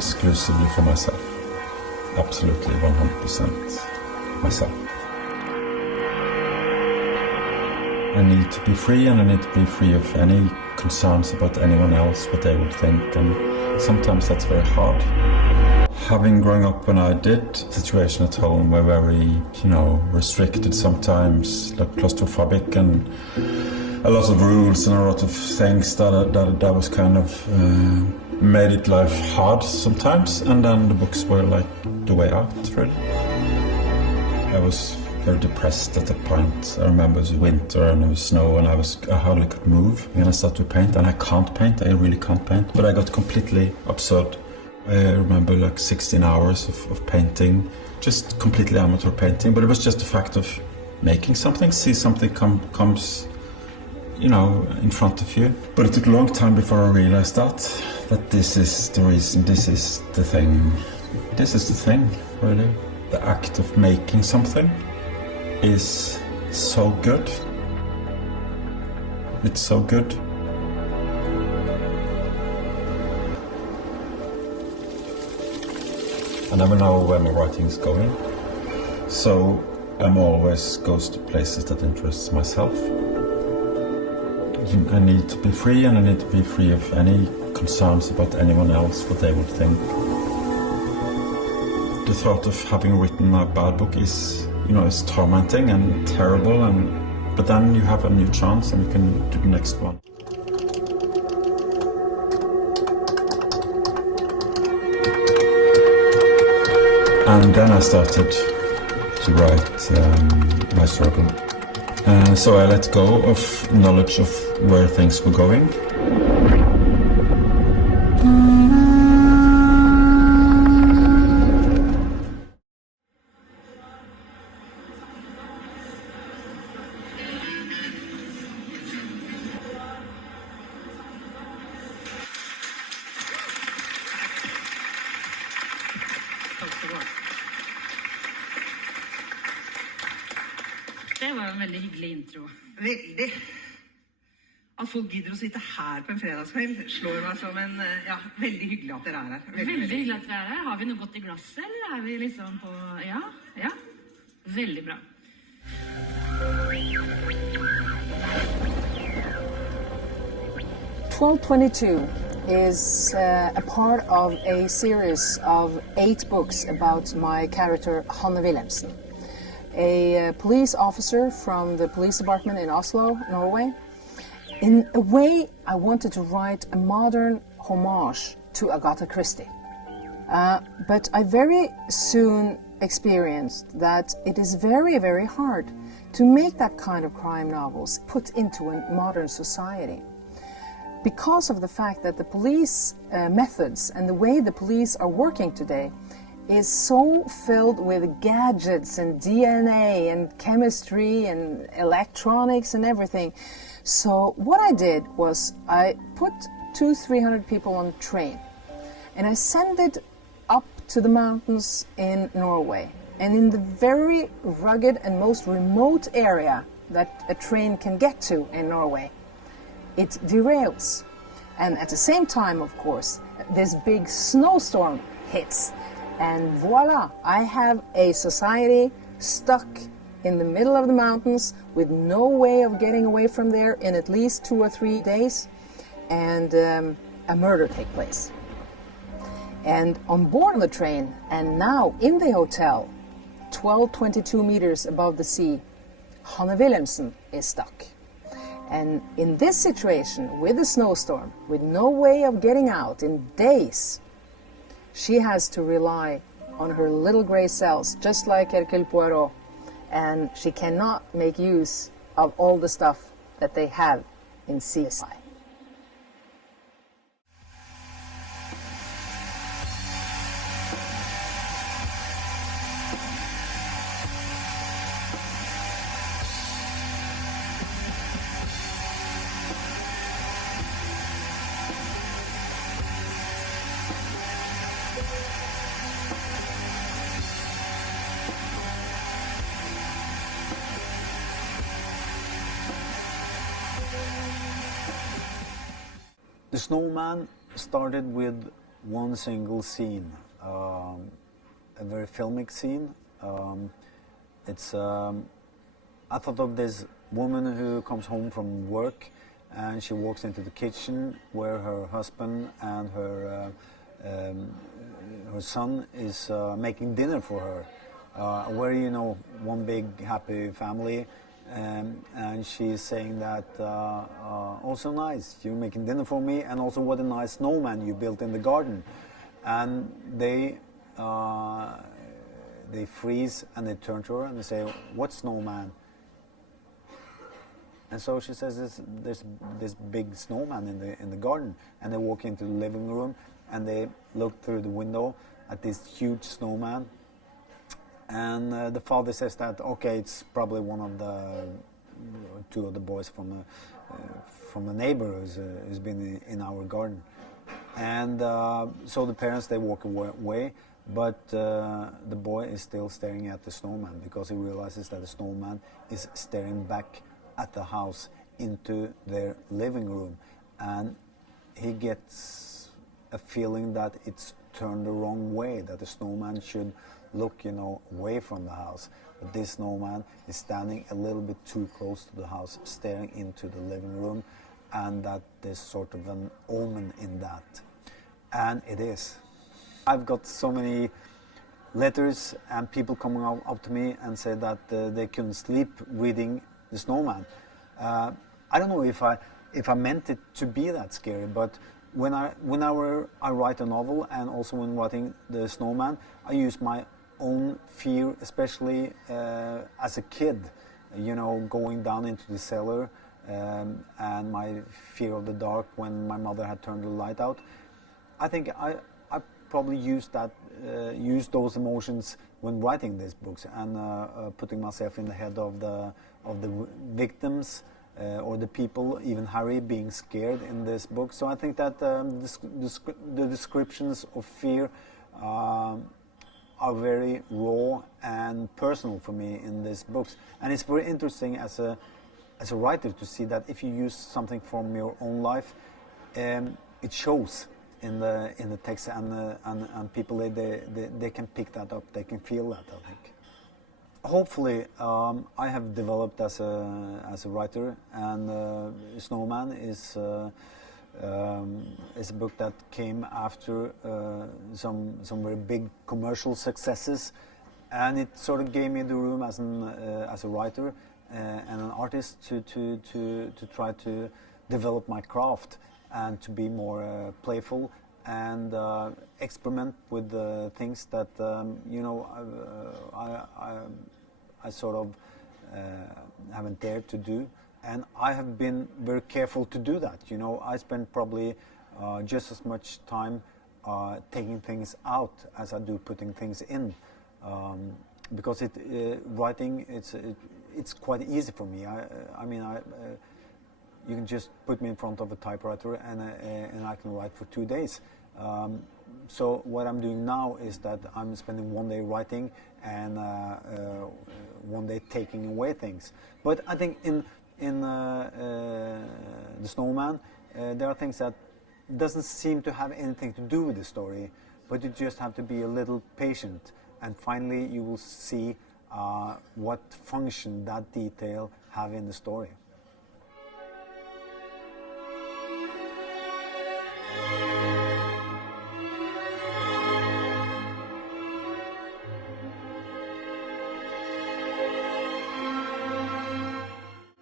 exclusively for myself. Absolutely 100% myself. I need to be free, and I need to be free of any concerns about anyone else, what they would think, and sometimes that's very hard. Having grown up when I did, situation at home were very, restricted sometimes, like claustrophobic, and a lot of rules and a lot of things that was kind of made it life hard sometimes, and then the books were like the way out, really. I was very depressed at that point. I remember it was winter and it was snow and I hardly could move. And I started to paint, and I can't paint, I really can't paint, but I got completely absurd. I remember like 16 hours of painting, just completely amateur painting, but it was just the fact of making something, see something comes, in front of you. But it took a long time before I realized that this is the reason, this is the thing. This is the thing, really. The act of making something is so good. It's so good. I never know where my writing is going, so I'm always goes to places that interest myself. I need to be free, and I need to be free of any concerns about anyone else, what they would think. The thought of having written a bad book is, is tormenting and terrible, but then you have a new chance and you can do the next one. And then I started to write my struggle. So I let go of knowledge of where things were going. Det var en veldig hyggelig intro. Veldig. At folk gidder å sitte her på en fredagskveld slår meg som en, veldig hyggelig at dere er her. Veldig hyggelig at dere er her. Har vi noe godt i glasset, eller er vi liksom på, ja, veldig bra. "1222" is a part of a series of 8 books about my character Hanne Wilhelmsen, a police officer from the police department in Oslo, Norway. In a way, I wanted to write a modern homage to Agatha Christie. But I very soon experienced that it is very, very hard to make that kind of crime novels put into a modern society. Because of the fact that the police methods and the way the police are working today is so filled with gadgets and DNA and chemistry and electronics and everything. So what I did was I put 200-300 people on a train and I sent it up to the mountains in Norway. And in the very rugged and most remote area that a train can get to in Norway, it derails. And at the same time, of course, this big snowstorm hits. And voila, I have a society stuck in the middle of the mountains with no way of getting away from there in at least 2 or 3 days. And a murder takes place. And on board the train, and now in the hotel, 1222 meters above the sea, Hanne Wilhelmsen is stuck. And in this situation, with a snowstorm, with no way of getting out in days, she has to rely on her little gray cells, just like Hercule Poirot, and she cannot make use of all the stuff that they have in CSI. The Snowman started with one single scene, a very filmic scene. It's I thought of this woman who comes home from work and she walks into the kitchen where her husband and her son is making dinner for her. Where, you know, one big happy family, and she's saying that, oh, so nice, you're making dinner for me, and also what a nice snowman you built in the garden. And they freeze and they turn to her and they say, what snowman? And so she says, there's this big snowman in the garden. And they walk into the living room and they look through the window at this huge snowman. And the father says that, okay, it's probably one of the two of the boys from the neighbor who's been in our garden. And so the parents, they walk away, but the boy is still staring at the snowman because he realizes that the snowman is staring back at the house into their living room. And he gets a feeling that it's turned the wrong way, that the snowman should look, you know, away from the house. But this snowman is standing a little bit too close to the house, staring into the living room, and that there's sort of an omen in that. And it is. I've got so many letters and people coming up to me and say that they couldn't sleep reading the snowman. I don't know if I meant it to be that scary, but whenever I write a novel and also when writing the snowman, I use my own fear, especially as a kid, you know, going down into the cellar and my fear of the dark when my mother had turned the light out. I think I probably used those emotions when writing these books and putting myself in the head of the victims or the people, even Harry being scared in this book. So I think that the descriptions of fear are very raw and personal for me in these books. And it's very interesting as a writer to see that if you use something from your own life, it shows in the text, and people they can pick that up, they can feel that, I think. Hopefully, I have developed as a writer, and Snowman is a book that came after some very big commercial successes, and it sort of gave me the room as a writer and an artist to try to develop my craft and to be more playful and experiment with things that you know I sort of haven't dared to do, and I have been very careful to do that. You know, I spend probably just as much time taking things out as I do putting things in, because writing it's quite easy for me. I mean you can just put me in front of a typewriter and I can write for 2 days. So what I'm doing now is that I'm spending 1 day writing and 1 day taking away things. But I think in the Snowman, there are things that doesn't seem to have anything to do with the story, but you just have to be a little patient, and finally you will see what function that detail have in the story.